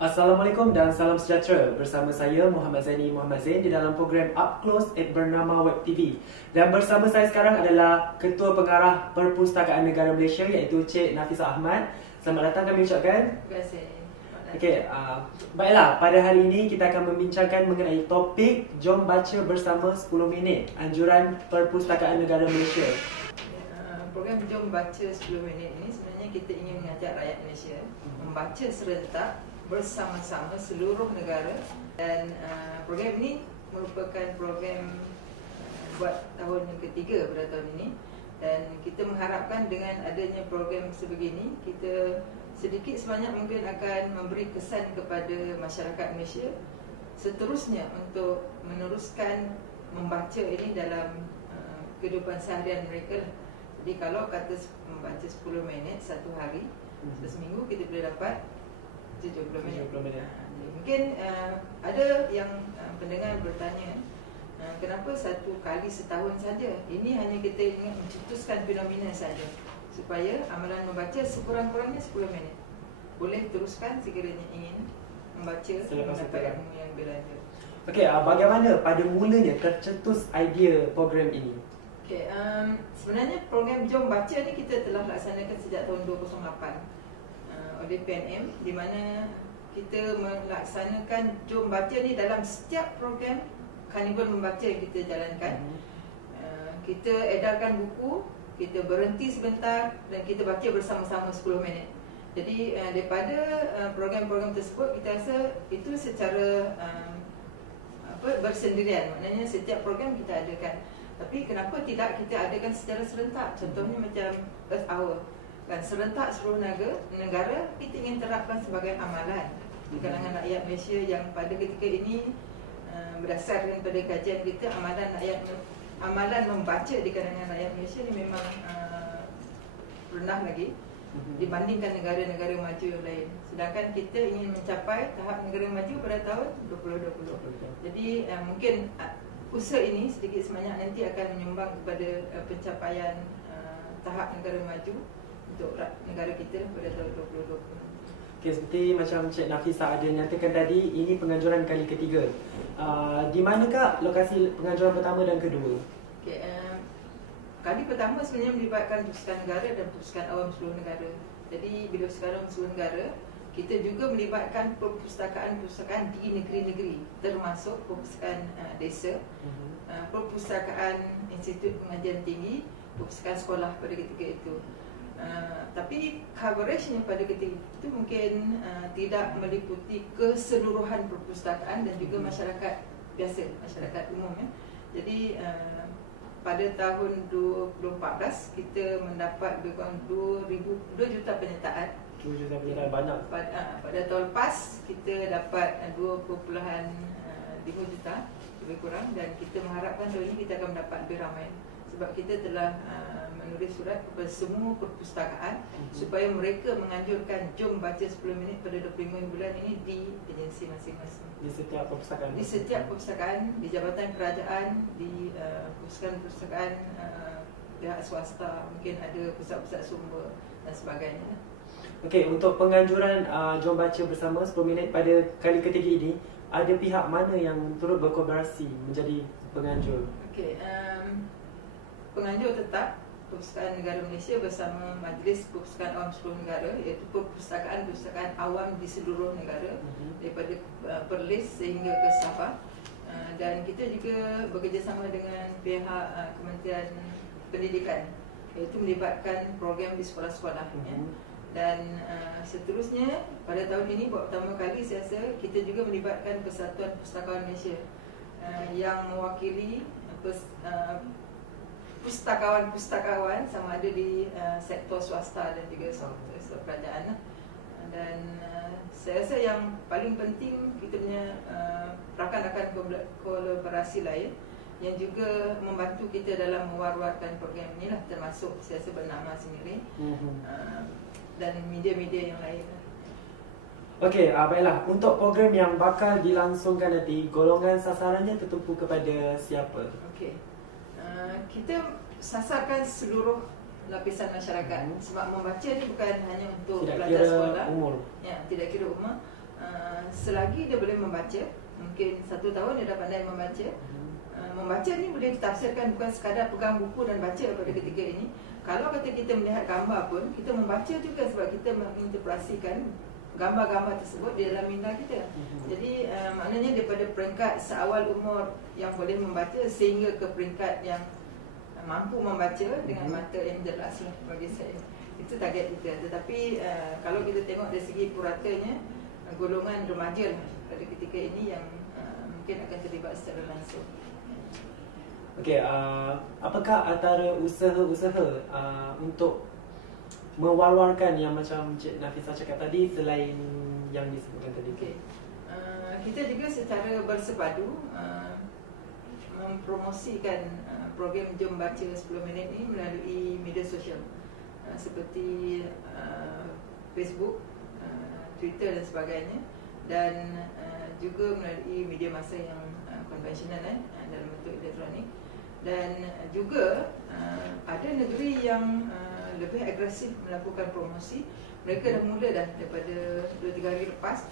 Assalamualaikum dan salam sejahtera. Bersama saya Muhammad Zaini Muhammad Zain di dalam program Up Close at Bernama Web TV. Dan bersama saya sekarang adalah Ketua Pengarah Perpustakaan Negara Malaysia iaitu Cik Nafisa Ahmad. Selamat datang kami ucapkan. Terima kasih. Okey, baiklah, pada hari ini kita akan membincangkan mengenai topik Jom Baca Bersama 10 Minit, Anjuran Perpustakaan Negara Malaysia. Program Jom Baca 10 Minit ini sebenarnya kita ingin mengajak rakyat Malaysia membaca serentak bersama-sama seluruh negara, dan program ini merupakan program buat tahun yang ketiga pada tahun ini, dan kita mengharapkan dengan adanya program sebegini kita sedikit sebanyak mungkin akan memberi kesan kepada masyarakat Malaysia seterusnya untuk meneruskan membaca ini dalam kehidupan seharian mereka. Jadi kalau kata membaca 10 minit satu hari, seminggu kita boleh dapat 70 minit. Mungkin ada yang pendengar bertanya, kenapa satu kali setahun saja? Ini hanya kita ingin mencetuskan fenomena saja, supaya amalan membaca sekurang-kurangnya 10 minit. Boleh teruskan sekiranya ingin membaca mendapat ilmu yang berlanjut. Okey, bagaimana pada mulanya tercetus idea program ini? Okey, sebenarnya program Jom Baca ni kita telah laksanakan sejak tahun 2008 oleh PNM, di mana kita melaksanakan Jom Baca ni dalam setiap program Karnival Membaca yang kita jalankan. Kita edarkan buku, kita berhenti sebentar dan kita baca bersama-sama 10 minit. Jadi daripada program-program tersebut, kita rasa itu secara bersendirian. Maknanya setiap program kita adakan. Tapi kenapa tidak kita adakan secara serentak? Contohnya macam Earth Hour, kan serentak seluruh negara kita ingin terapkan sebagai amalan di kalangan rakyat Malaysia, yang pada ketika ini berdasarkan pada kajian kita, amalan membaca di kalangan rakyat Malaysia ni memang rendah lagi dibandingkan negara-negara maju yang lain. Sedangkan kita ingin mencapai tahap negara maju pada tahun 2020. Jadi mungkin usaha ini sedikit sebanyak nanti akan menyumbang kepada pencapaian tahap negara maju untuk negara kita pada tahun 2020. Okay, seperti macam Cik Nafisa ada nyatakan tadi, ini penganjuran kali ketiga. Di manakah lokasi penganjuran pertama dan kedua? Okay, kali pertama sebenarnya melibatkan Perpustakaan Negara dan Perpustakaan Awam seluruh negara. Jadi bila sekarang seluruh negara, kita juga melibatkan perpustakaan-perpustakaan di negeri-negeri, termasuk perpustakaan desa, perpustakaan Institut Pengajian Tinggi, perpustakaan sekolah pada ketika itu. Tapi coveragenya pada ketika itu mungkin tidak meliputi keseluruhan perpustakaan dan juga masyarakat biasa, masyarakat umum ya. Jadi pada tahun 2014 kita mendapat lebih kurang 2 juta penyertaan. 2 juta penyertaan banyak. Pada tahun lepas kita dapat 2.5 juta lebih kurang, dan kita mengharapkan tahun ini kita akan mendapat lebih ramai. Sebab kita telah menulis surat kepada semua perpustakaan supaya mereka menganjurkan Jom Baca 10 Minit pada 25 bulan ini di agensi masing-masing. Di setiap perpustakaan? Di setiap perpustakaan, di Jabatan Kerajaan, di perpustakaan-perpustakaan pihak swasta, mungkin ada pusat-pusat sumber dan sebagainya. Okey, untuk penganjuran Jom Baca Bersama 10 Minit pada kali ketiga ini, ada pihak mana yang turut berkolaborasi menjadi penganjur? Okey, penganjur tetap Perpustakaan Negara Malaysia bersama Majlis Perpustakaan Awam seluruh negara, iaitu perpustakaan-perpustakaan awam di seluruh negara, daripada Perlis sehingga ke Sabah. Dan kita juga bekerjasama dengan pihak Kementerian Pendidikan, iaitu melibatkan program di sekolah-sekolah. Dan seterusnya pada tahun ini buat pertama kali saya rasa kita juga melibatkan Persatuan Pustakawan Malaysia yang mewakili pustakawan sama ada di sektor swasta dan juga sektor kerajaan. Dan saya rasa yang paling penting kita punya rakan-rakan kolaborasi lain yang juga membantu kita dalam mewar-warkan program ini lah, termasuk saya rasa bernama sendiri dan media-media yang lain. Okey, baiklah. Untuk program yang bakal dilangsungkan nanti, golongan sasarannya tertumpu kepada siapa? Okey, kita sasarkan seluruh lapisan masyarakat. Sebab membaca ni bukan hanya untuk tidak pelajar sekolah, umur. ya, tidak kira umur. selagi dia boleh membaca, mungkin 1 tahun dia dah pandai membaca. Membaca ni boleh ditafsirkan bukan sekadar pegang buku dan baca pada ketika ini. Kalau kata kita melihat gambar pun, kita membaca juga sebab kita menginterpretasikan gambar-gambar tersebut di dalam minda kita. Jadi maknanya daripada peringkat seawal umur yang boleh membaca sehingga ke peringkat yang mampu membaca dengan mata yang jelas lah bagi saya. Itu target kita. Tetapi kalau kita tengok dari segi puratanya, golongan remaja lah pada ketika ini yang mungkin akan terlibat secara langsung. Okey, apakah antara usaha-usaha untuk mewar-warkan yang macam Cik Nafisah cakap tadi selain yang disebutkan tadi? Okay. Kita juga secara bersepadu mempromosikan program Jom Baca 10 Minit ini melalui media sosial seperti Facebook, Twitter dan sebagainya, dan juga melalui media massa yang konvensional dalam bentuk elektronik. Dan juga ada negeri yang lebih agresif melakukan promosi. Mereka dah mula daripada 2-3 hari lepas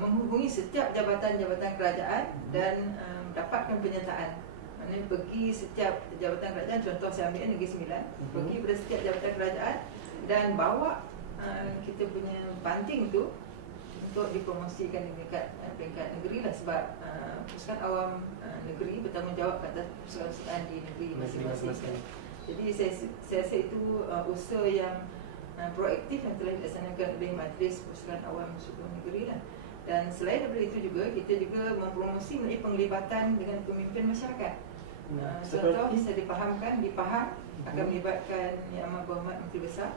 menghubungi setiap jabatan-jabatan kerajaan dan dapatkan penyertaan. Maksudnya pergi setiap jabatan kerajaan, contoh saya ambil Negeri Sembilan, pergi pada setiap jabatan kerajaan dan bawa kita punya banting tu untuk dipromosikan di peringkat negeri lah, sebab Pusat Awam Negeri bertanggungjawab atas persoalan di negeri masing-masing. Jadi saya rasa itu usaha yang proaktif yang telah dilaksanakan oleh Majlis Pusat Awam seluruh negeri lah. Dan selain daripada itu juga, kita juga mempromosi melalui penglibatan dengan pemimpin masyarakat. Contoh bisa dipahamkan, akan melibatkan Yang Amat Berhormat Menteri Besar.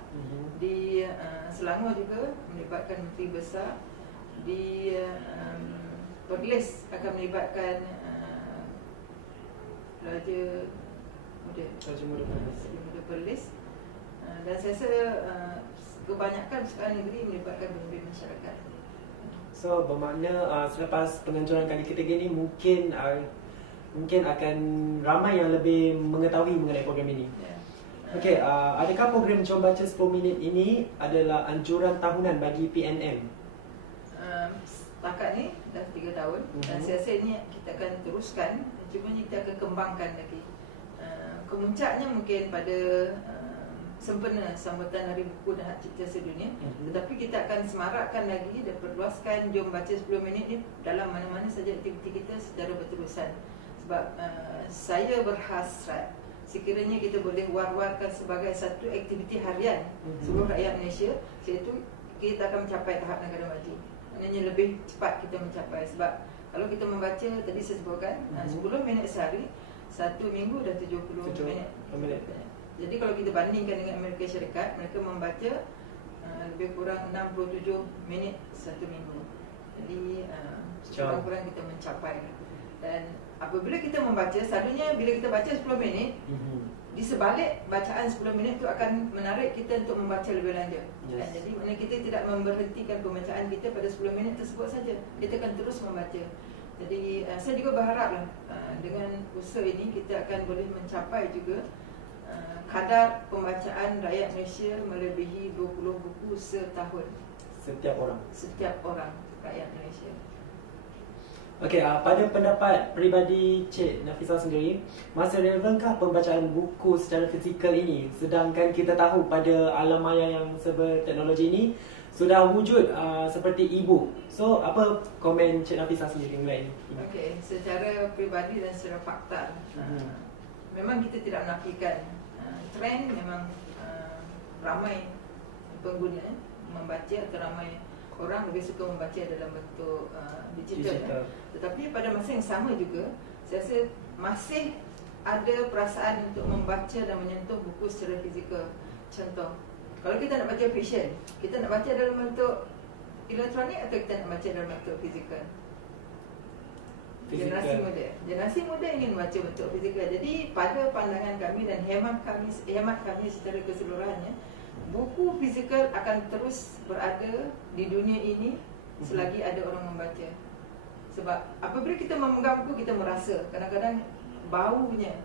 Di Selangor juga melibatkan Menteri Besar. Di Perlis akan melibatkan Raja Muda Perlis. Dan saya rasa kebanyakan persoalan negeri melibatkan pemimpin masyarakat. So bermakna selepas penganjuran kali ketiga ni mungkin akan ramai yang lebih mengetahui mengenai program ini. Okey, adakah program Jom Baca 10 Minit ini adalah anjuran tahunan bagi PNM? Setakat ni dah 3 tahun dan saya rasa ini kita akan teruskan, cuma kita akan kembangkan lagi. Kemuncaknya mungkin pada sempena sambutan Hari Buku dan Hak Cipta Sedunia, tetapi kita akan semarakkan lagi dan perluaskan Jom Baca 10 Minit ni dalam mana-mana saja aktiviti kita secara berterusan. Sebab saya berhasrat sekiranya kita boleh war-warkan sebagai satu aktiviti harian seluruh rakyat Malaysia, iaitu kita akan mencapai tahap negara maju. Maknanya lebih cepat kita mencapai. Sebab kalau kita membaca, tadi saya sebutkan 10 minit sehari, 1 minggu dah 70 minit. Jadi kalau kita bandingkan dengan Amerika Syarikat, mereka membaca lebih kurang 67 minit 1 minggu. Jadi kurang-kurang kita mencapai. Dan apabila kita membaca, selalunya bila kita baca 10 minit, di sebalik bacaan 10 minit itu akan menarik kita untuk membaca lebih lanjut. Jadi maknanya kita tidak memberhentikan pembacaan kita pada 10 minit tersebut saja. Kita akan terus membaca. Jadi saya juga berharaplah dengan usaha ini kita akan boleh mencapai juga kadar pembacaan rakyat Malaysia melebihi 20 buku setahun. Setiap orang rakyat Malaysia. Okey, pada pendapat peribadi Cik Nafisah sendiri, masih relevankah pembacaan buku secara fizikal ini, sedangkan kita tahu pada alam maya yang serba teknologi ini sudah wujud seperti e-book. So, apa komen Cik Nafisah sendiri mengenai ini? Okey, secara peribadi dan secara fakta, memang kita tidak menafikan trend memang ramai pengguna membaca atau ramai orang lebih suka membaca dalam bentuk digital. Tetapi pada masa yang sama juga, saya rasa masih ada perasaan untuk membaca dan menyentuh buku secara fizikal. Contoh, kalau kita nak baca fiksyen, kita nak baca dalam bentuk elektronik atau kita nak baca dalam bentuk fizikal? Generasi muda ingin baca bentuk fizikal. Jadi pada pandangan kami dan hemat kami secara keseluruhannya, buku fizikal akan terus berada di dunia ini selagi ada orang membaca. Sebab apabila kita memegang buku, kita merasa kadang-kadang baunya.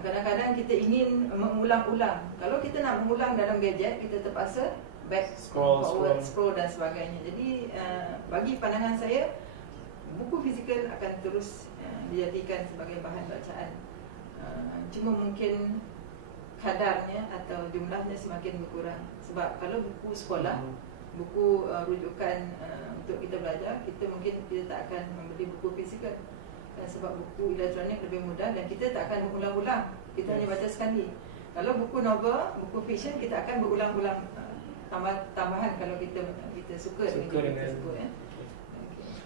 Kadang-kadang kita ingin mengulang-ulang. Kalau kita nak mengulang dalam gadget, kita terpaksa back, forward, scroll dan sebagainya. Jadi bagi pandangan saya, buku fizikal akan terus dijadikan sebagai bahan bacaan. Cuma mungkin kadarnya atau jumlahnya semakin berkurang. Sebab kalau buku sekolah, buku rujukan untuk kita belajar, kita tak akan membeli buku fizikal. Sebab buku elektronik lebih mudah dan kita tak akan berulang-ulang. Kita hanya baca sekali. Kalau buku novel, buku fiction, kita akan berulang-ulang. Tambahan kalau kita suka dengan tersebut.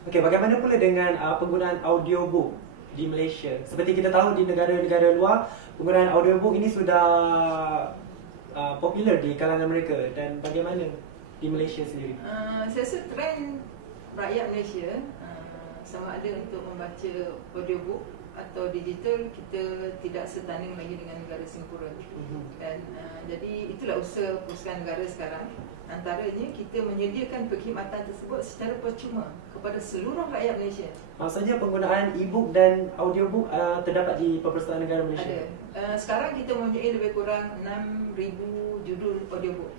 Okey, bagaimana pula dengan penggunaan audiobook di Malaysia? Seperti kita tahu di negara-negara luar, penggunaan audiobook ini sudah popular di kalangan mereka, dan bagaimana di Malaysia sendiri? Saya rasa trend rakyat Malaysia sama ada untuk membaca audiobook atau digital, kita tidak setanding lagi dengan negara Singapura. Dan jadi itulah usaha Perpustakaan Negara sekarang. Antaranya kita menyediakan perkhidmatan tersebut secara percuma kepada seluruh rakyat Malaysia. Maksudnya penggunaan e-book dan audiobook terdapat di Perpustakaan Negara Malaysia? Ada. Sekarang kita mempunyai lebih kurang 6,000 judul audiobook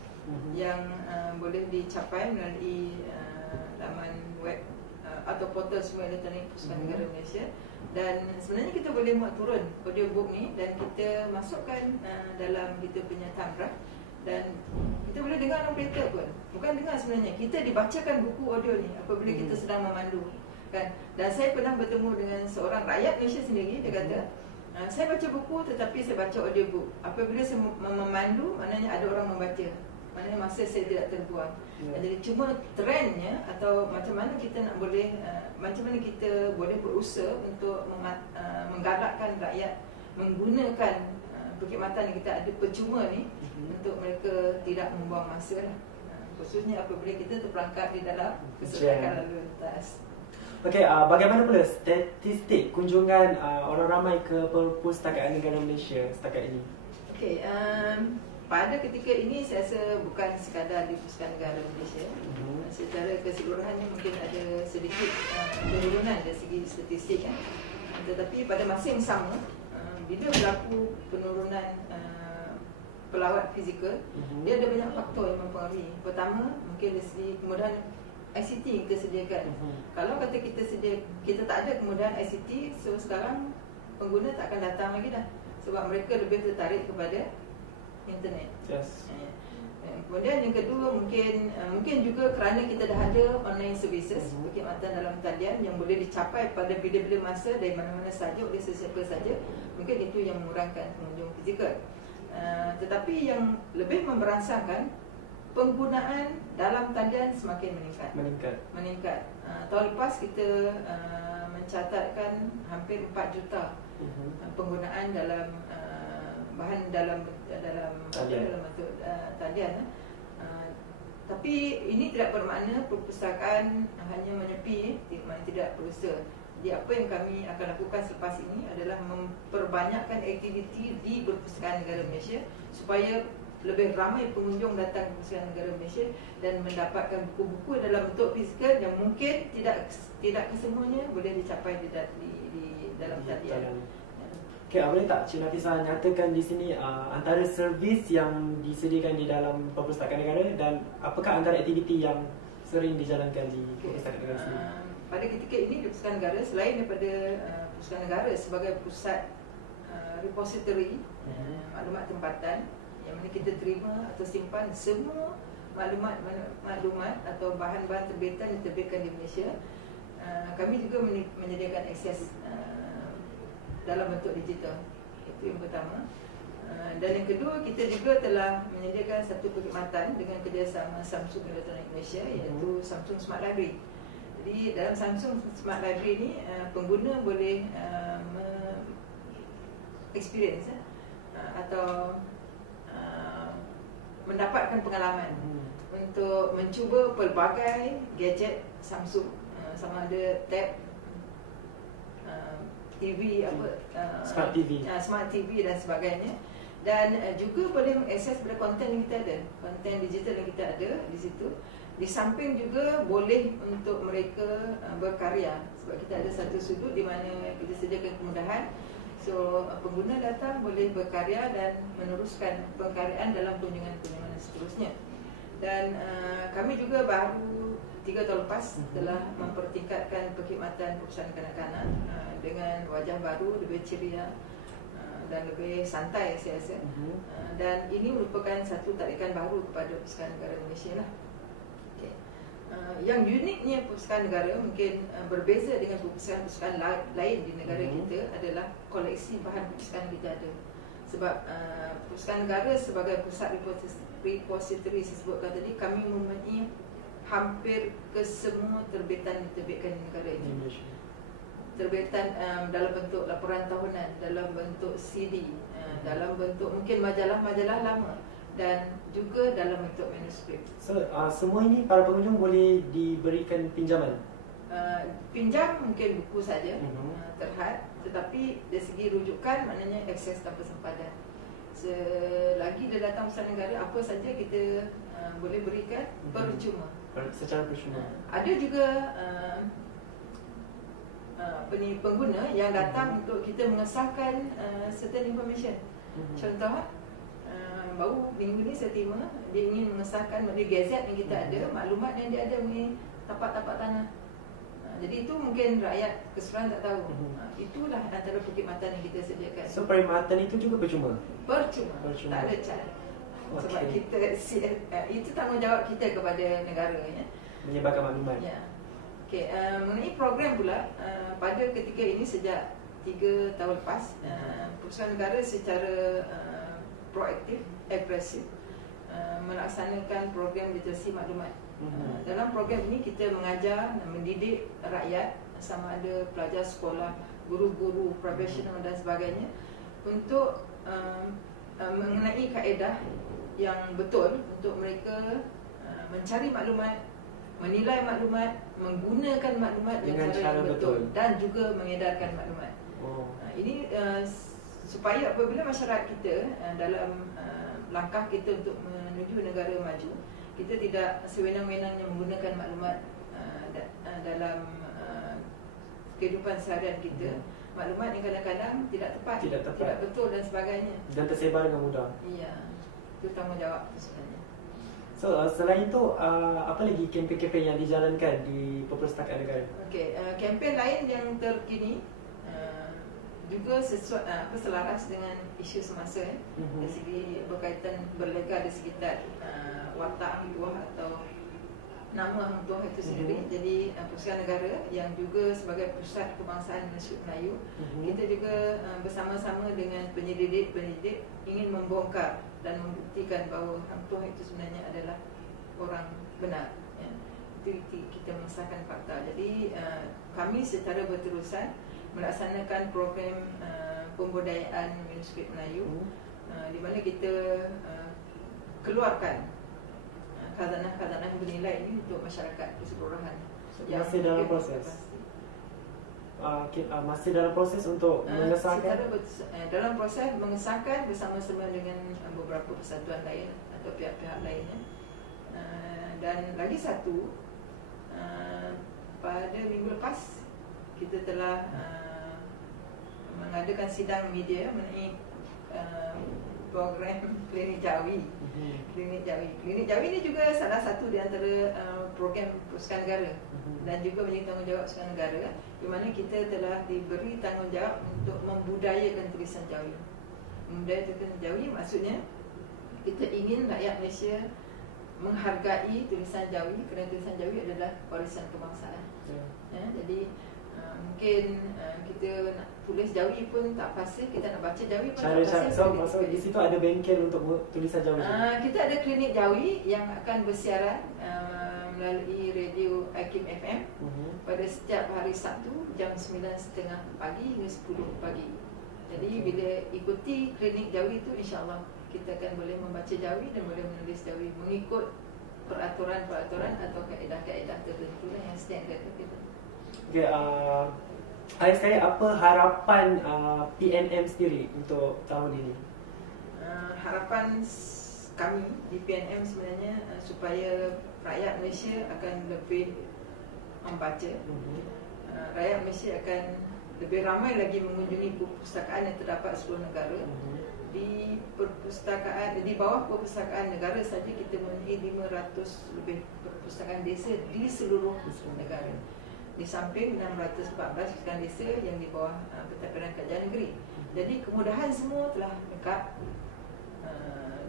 yang boleh dicapai melalui laman web atau portal semua elektronik Perpustakaan Negara Malaysia. Dan sebenarnya kita boleh muat turun audiobook ni dan kita masukkan dalam kita punya thumb drive, dan kita boleh dengar dalam kereta pun. Bukan dengar sebenarnya, kita dibacakan buku audio ni apabila kita sedang memandu, kan. Dan saya pernah bertemu dengan seorang rakyat Malaysia sendiri. Dia kata, saya baca buku tetapi saya baca audiobook. Apabila saya memandu, maknanya ada orang membaca, maknanya masa saya tidak terbuang. Jadi cuma trendnya atau macam mana kita nak boleh macam mana kita boleh berusaha untuk menggalakkan rakyat menggunakan perkhidmatan yang kita ada percuma ni untuk mereka tidak membuang masa lah. Khususnya apabila kita terperangkap di dalam kesedaran lalu lintas. Okey, bagaimana pula statistik kunjungan orang ramai ke Perpustakaan Negara Malaysia setakat ini? Okey, pada ketika ini saya rasa bukan sekadar di Perpustakaan Negara Malaysia. Secara keseluruhannya mungkin ada sedikit penurunan dari segi statistik, kan. Tetapi pada masa yang sama, bila berlaku penurunan pelawat fizikal, dia ada banyak faktor yang mempengaruhi. Pertama, mungkin dari segi kemudahan ICT yang kita sediakan. Kalau kata kita tak ada kemudahan ICT, so sekarang pengguna tak akan datang lagi dah, sebab mereka lebih tertarik kepada internet. Kemudian yang kedua, mungkin juga kerana kita dah ada online services, perkhidmatan dalam talian yang boleh dicapai pada bila-bila masa dari mana-mana saja oleh sesiapa saja. Mungkin itu yang mengurangkan pengunjung fizikal. Tetapi yang lebih memberangsangkan, penggunaan dalam talian semakin meningkat. Tahun lepas kita mencatatkan hampir 4 juta penggunaan dalam bahan dalam bentuk talian. Tapi ini tidak bermakna perpustakaan hanya menyepi, tidak berusaha. Jadi apa yang kami akan lakukan selepas ini adalah memperbanyakkan aktiviti di Perpustakaan Negara Malaysia supaya lebih ramai pengunjung datang ke Perpustakaan Negara Malaysia dan mendapatkan buku-buku dalam bentuk fizikal yang mungkin tidak kesemuanya boleh dicapai di dalam talian. Okay, boleh tak Cik Nafisah nyatakan di sini antara servis yang disediakan di dalam Perpustakaan Negara dan apakah antara aktiviti yang sering dijalankan di Perpustakaan Negara sendiri? Pada ketika ini di Perpustakaan Negara, selain daripada Perpustakaan Negara sebagai pusat repository maklumat tempatan yang mana kita terima atau simpan semua maklumat atau bahan-bahan terbitan yang diterbitkan di Malaysia, kami juga menyediakan akses dalam bentuk digital. Itu yang pertama. Dan yang kedua, kita juga telah menyediakan satu perkhidmatan dengan kerjasama Samsung Electronics Malaysia, iaitu Samsung Smart Library. Jadi dalam Samsung Smart Library ni, pengguna boleh experience atau mendapatkan pengalaman untuk mencuba pelbagai gadget Samsung, sama ada tab, TV, smart TV dan sebagainya, dan juga boleh mengakses pada konten yang kita ada, konten digital yang kita ada di situ. Di samping juga boleh untuk mereka berkarya, sebab kita ada satu sudut di mana kita sediakan kemudahan. So pengguna datang boleh berkarya dan meneruskan pengkaryaan dalam kunjungan-kunjungan seterusnya. Dan kami juga baru 3 tahun lepas telah mempertingkatkan perkhidmatan perpustakaan kanak-kanak dengan wajah baru, lebih ceria dan lebih santai saya rasa. Dan ini merupakan satu tarikan baru kepada Perpustakaan Negara Malaysia lah. Okay. Yang uniknya Perpustakaan Negara mungkin berbeza dengan perpustakaan lain di negara kita adalah koleksi bahan perpustakaan kita ada. Sebab Perpustakaan Negara sebagai pusat repository saya sebutkan tadi, kami mempunyai hampir ke semua terbitan diterbitkan di negara ini. Terbitan dalam bentuk laporan tahunan, dalam bentuk CD, dalam bentuk mungkin majalah-majalah lama dan juga dalam bentuk manuskrip. So semua ini para pengunjung boleh diberikan pinjaman? Pinjam mungkin buku saja, terhad, tetapi dari segi rujukan maknanya akses tanpa sempadan. Selagi dia datang Perpustakaan Negara, apa saja kita boleh berikan percuma. Secara percuma. Ada juga pengguna yang datang untuk kita mengesahkan certain information. Contoh, baru minggu ni saya terima dia ingin mengesahkan melalui gazet yang kita ada, maklumat yang dia ada mengenai tapak-tapak tanah. Jadi itu mungkin rakyat keseluruhan tak tahu. Itulah antara perkhidmatan yang kita sediakan. So perkhidmatan itu juga percuma? Percuma. Tak ada cat. Sebab kita itu tanggungjawab kita kepada negara ya. Menyebarkan maklumat. Ya. Okey, mengenai program pula, pada ketika ini sejak 3 tahun lepas, Perpustakaan Negara secara proaktif, agresif melaksanakan program literasi maklumat. Dalam program ini kita mengajar dan mendidik rakyat, sama ada pelajar sekolah, guru-guru, profesional dan sebagainya, untuk mengenai kaedah yang betul untuk mereka mencari maklumat, menilai maklumat, menggunakan maklumat dengan cara yang betul dan juga mengedarkan maklumat. Ini supaya apabila masyarakat kita dalam langkah kita untuk menuju negara maju, kita tidak sewenang-wenangnya menggunakan maklumat dalam kehidupan seharian kita. Maklumat yang kadang-kadang tidak tepat, tidak betul dan sebagainya, dan tersebar dengan mudah. Iya, itu tanggungjawab itu sebenarnya. So selain itu, apa lagi kempen-kempen yang dijalankan di Perpustakaan Negara? Okey, kempen lain yang terkini juga selaras dengan isu semasa dari segi berkaitan berlega di sekitar watak Hang Tuah atau nama Hang Tuah itu sendiri. Jadi Perpustakaan Negara yang juga sebagai pusat kebangsaan manuskrip Melayu, kita juga bersama-sama dengan penyelidik ingin membongkar dan membuktikan bahawa Hang Tuah itu sebenarnya adalah orang benar ya. Itu kita mengesahkan fakta. Jadi kami secara berterusan melaksanakan program pembudayaan manuskrip Melayu, di mana kita keluarkan khazanah-khazanah bernilai ini untuk masyarakat keseluruhan. Masih dalam proses? Masih dalam proses untuk mengesahkan? Dalam proses mengesahkan bersama-sama dengan beberapa persatuan lain atau pihak-pihak lainnya. Dan lagi satu, pada minggu lepas kita telah mengadakan sidang media mengenai program Klinik Jawi. Klinik Jawi ini juga salah satu di antara program Perpustakaan Negara dan juga menjadi tanggungjawab Perpustakaan Negara, di mana kita telah diberi tanggungjawab untuk membudayakan tulisan Jawi. Membudayakan Jawi maksudnya kita ingin rakyat Malaysia menghargai tulisan Jawi, kerana tulisan Jawi adalah warisan kebangsaan. Ya, jadi mungkin kita nak tulis Jawi pun tak fasih, kita nak baca Jawi pun tak fasih. So di situ ada bengkel untuk tulisan Jawi? Kita ada klinik Jawi yang akan bersiaran melalui radio Hakim FM pada setiap hari Sabtu jam 9.30 pagi hingga 10 pagi. Jadi bila ikuti klinik Jawi itu, insya-Allah kita akan boleh membaca Jawi dan boleh menulis Jawi mengikut peraturan-peraturan atau kaedah-kaedah tertentu yang standard kita. Okay, akhir sekali, apa harapan PNM sendiri untuk tahun ini? Harapan kami di PNM sebenarnya supaya rakyat Malaysia akan lebih membaca. Rakyat Malaysia akan lebih ramai lagi mengunjungi perpustakaan yang terdapat di seluruh negara. Di perpustakaan, di bawah perpustakaan negara saja kita mempunyai 500 lebih perpustakaan desa di seluruh negara. Di samping 614 perpustakaan desa yang di bawah Pentadbiran Kerajaan Negeri. Jadi kemudahan semua telah lengkap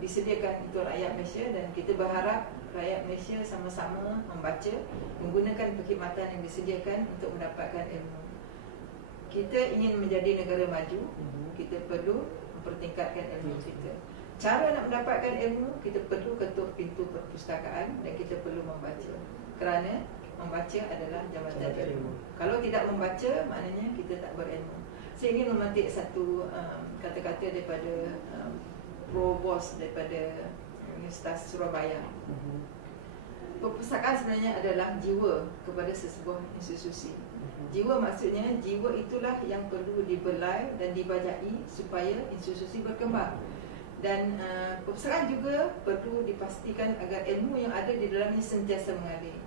disediakan untuk rakyat Malaysia, dan kita berharap rakyat Malaysia sama-sama membaca, menggunakan perkhidmatan yang disediakan untuk mendapatkan ilmu. Kita ingin menjadi negara maju, kita perlu mempertingkatkan ilmu kita. Cara nak mendapatkan ilmu, kita perlu ketuk pintu perpustakaan dan kita perlu membaca. Kerana membaca adalah jambatan ilmu. Kalau tidak membaca, maknanya kita tak berilmu. Saya ingin memetik satu kata-kata daripada Provost daripada Universitas Surabaya. Perpustakaan sebenarnya adalah jiwa kepada sesebuah institusi. Jiwa maksudnya, jiwa itulah yang perlu dibelai dan dibajai supaya institusi berkembang. Dan perpustakaan juga perlu dipastikan agar ilmu yang ada di dalamnya sentiasa mengalir.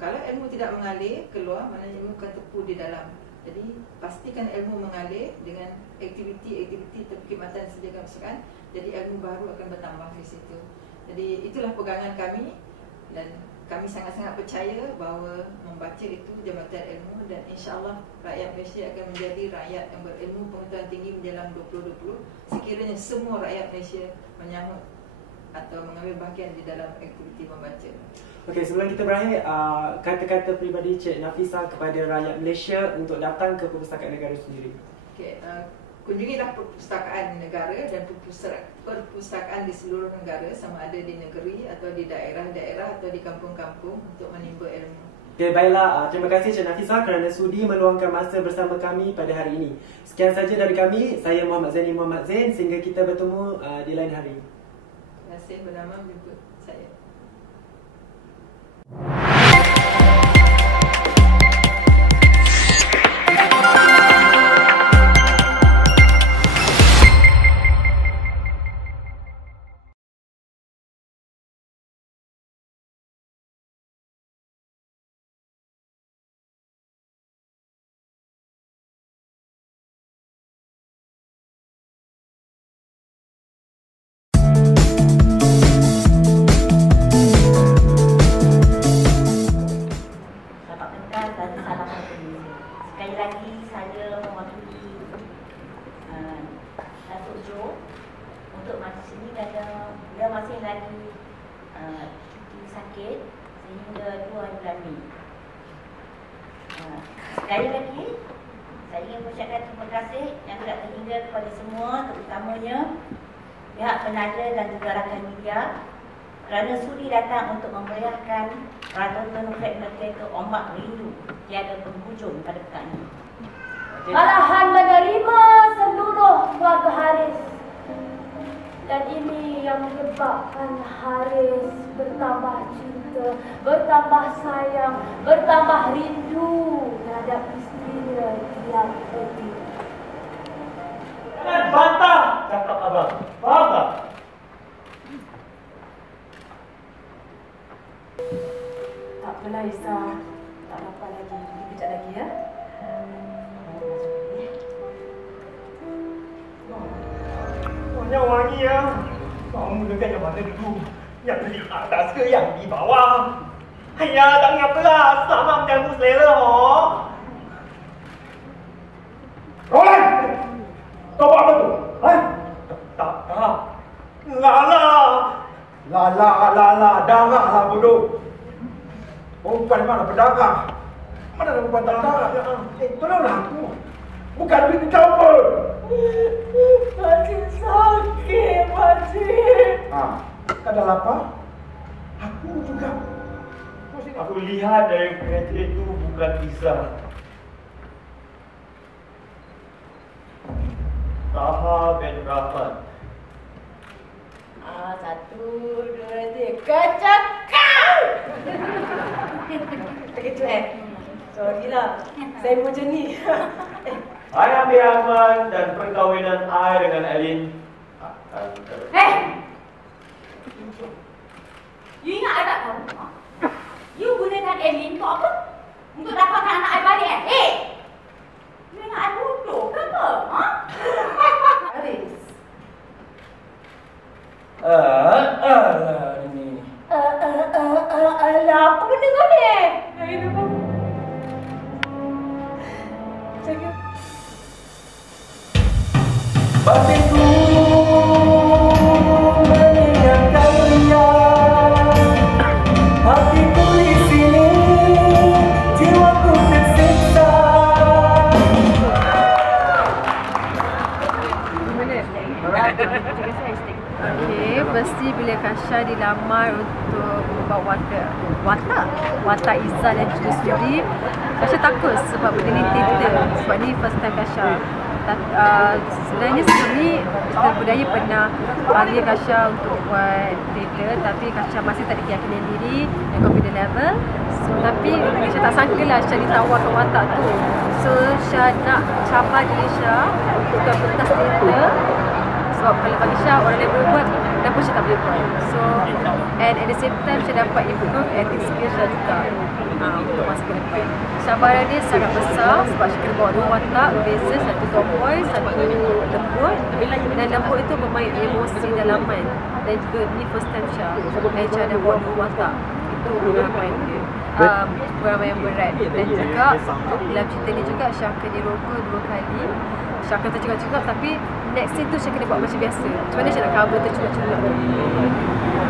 Kalau ilmu tidak mengalir keluar, maknanya ilmu akan tepu di dalam. Jadi pastikan ilmu mengalir dengan aktiviti-aktiviti perkhidmatan disediakan perpustakaan. Jadi ilmu baru akan bertambah di situ. Jadi itulah pegangan kami, dan kami sangat-sangat percaya bahawa membaca itu jambatan ilmu, dan insya-Allah rakyat Malaysia akan menjadi rakyat yang berilmu pengetahuan tinggi menjelang 2020 sekiranya semua rakyat Malaysia menyahut atau mengambil bahagian di dalam aktiviti membaca. Okey, sebelum kita berakhir, kata-kata peribadi Cik Nafisah kepada rakyat Malaysia untuk datang ke perpustakaan negara sendiri. Okey, kunjungilah perpustakaan negara dan perpustakaan di seluruh negara, sama ada di negeri atau di daerah-daerah atau di kampung-kampung, untuk menimba ilmu. Okey, baiklah. Terima kasih Cik Nafisah kerana sudi meluangkan masa bersama kami pada hari ini. Sekian saja dari kami. Saya Muhammad Zaini Muhammad Zain. Sehingga kita bertemu di lain hari. Terima kasih bernama menjemput saya. Sekali lagi saya mewakili Datuk Jo untuk masa sini kerana dia masih lagi cuti sakit sehingga 2 bulan Mei. Sekali lagi saya ingin mengucapkan terima kasih yang tidak terhingga kepada semua, terutamanya pihak penaja dan juga rakan media kerana sudi datang untuk memeriahkan Ratoton Festival Ombak Rindu tiada penghujung pada pekan ini. Malahan menerima seluruh keluarga Haris, dan ini yang menyebabkan Haris bertambah cinta, bertambah sayang, bertambah rindu terhadap isterinya tiap detik. Jangan bantah cakap abang, faham tak? Tak apalah Isa, tak apa lagi, pergi kejap lagi ya. Banyak wangi ya. Kamu dekat yang mana dulu? Yang di atas ke yang di bawah? Ayah, tak ngapalah, sama mengganggu selera oh. Roland! Kau buat apa tu? Ha? Tak. Lala! Lala, darah lah bodoh. Perempuan mana berdarah? Mana ada perempuan tak darah? Tolonglah aku. Bukan duit kau apa? Makcik sakit, Makcik. Kau dah lapar? Aku juga. Aku lihat dari kereta itu bukan Isa. Taha bin Rahman. 1, 2, 3, kacakau! Terkejut Sorry lah, saya macam ni. Saya ambil Ahmad dan perkahwinan saya dengan Elin akan You ingat I tak tahu? You gunakan Elin untuk apa? Untuk dapatkan anak I balik You ingat I bodoh ke apa? Haris, Alah ni. Alah, apa benda kau ni? Air apa? Jangan. Batinku mengingatkan dia. Hatiku di sini, jiwaku tersiksa. Okey, mesti bila Kasha dilamar untuk membawa watak Izzah dan juga Suri, Kasha takut sebab benda ni theater, sebab ni first time Kasha. Sebenarnya sebelum ni Istana Budaya pernah panggil Kasha untuk buat theater, tapi Kasha masih tak ada keyakinan diri dan confident level. Tapi Kasha tak sangka lah Syah ditawarkan watak tu. So Syah nak cabar diri Syah untuk pentas theater. Sebab kalau bagi Syah, orang lain boleh buat, kenapa Syah tak boleh buat? So, and at the same time, Syah dapat improve acting skill Syah juga untuk masa ke depan. Cabaran dia sangat besar sebab Syah kena bawa dua watak berbeza, satu tomboy, satu lembut. Dan lembut itu bermain emosi dalaman. Dan juga ni first time Syah. Dan Syah dah bawa dua watak. Itu pengalaman dia. Pengalaman yang berat. Dan juga dalam cerita ni juga Syah kena diroga 2 kali. Syah kena tercungap-cungap, tapi next scene tu Syah kena buat macam biasa. Macam mana Syah nak cover tercungap-cungap.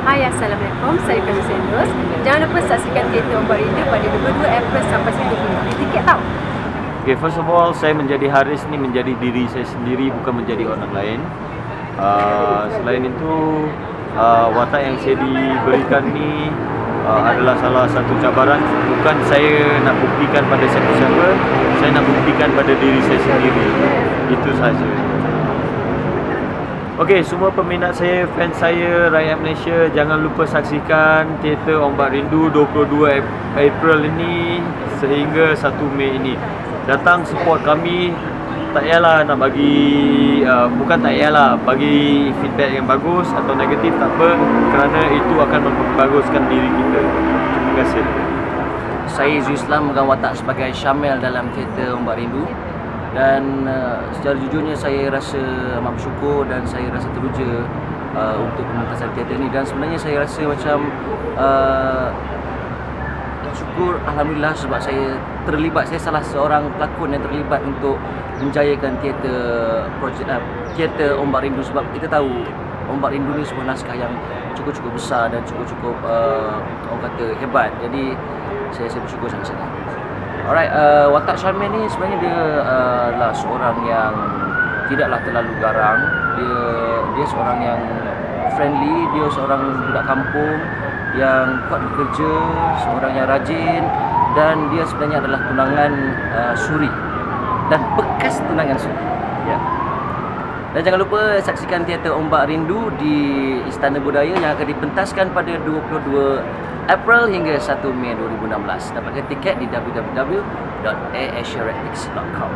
Hai, Assalamualaikum. Saya Kasha Sendus. Jangan lupa saksikan teater Ombak Rindu pada 22 April sampai 1 Mei. Beli tiket tau. Okay, first of all, saya menjadi Haris ni menjadi diri saya sendiri, bukan menjadi orang lain. Selain itu, watak yang saya diberikan ni adalah salah satu cabaran. Bukan saya nak buktikan pada siapa-siapa, saya nak buktikan pada diri saya sendiri. Itu saja. Okey, semua peminat saya, fans saya, rakyat Malaysia, jangan lupa saksikan teater Ombak Rindu 22 April ini sehingga 1 Mei ini. Datang support kami. Tak payahlah nak bagi bukan tak payahlah bagi feedback yang bagus atau negatif, tak apa, kerana itu akan membaguskan diri kita. Terima kasih. Saya Zul memegang watak sebagai Syamel dalam teater Ombak Rindu. Dan secara jujurnya saya rasa amat bersyukur dan saya rasa teruja untuk pementasan teater ni. Dan sebenarnya saya rasa macam syukur, alhamdulillah, sebab saya terlibat. Saya salah seorang pelakon yang terlibat untuk menjayakan teater Ombak Rindu. Sebab kita tahu Ombak Rindu ni sebuah naskah yang cukup-cukup besar dan cukup-cukup orang kata hebat. Jadi saya bersyukur sangat-sangat. Alright, watak Syamel ni sebenarnya dia adalah seorang yang tidaklah terlalu garang. Dia seorang yang friendly, dia seorang budak kampung yang kuat bekerja, seorang yang rajin, dan dia sebenarnya adalah tunangan Suri dan bekas tunangan Suri. Ya. Dan jangan lupa saksikan teater Ombak Rindu di Istana Budaya yang akan dipentaskan pada 22 April hingga 1 Mei 2016. Dapatkan tiket di www.airasiaretics.com.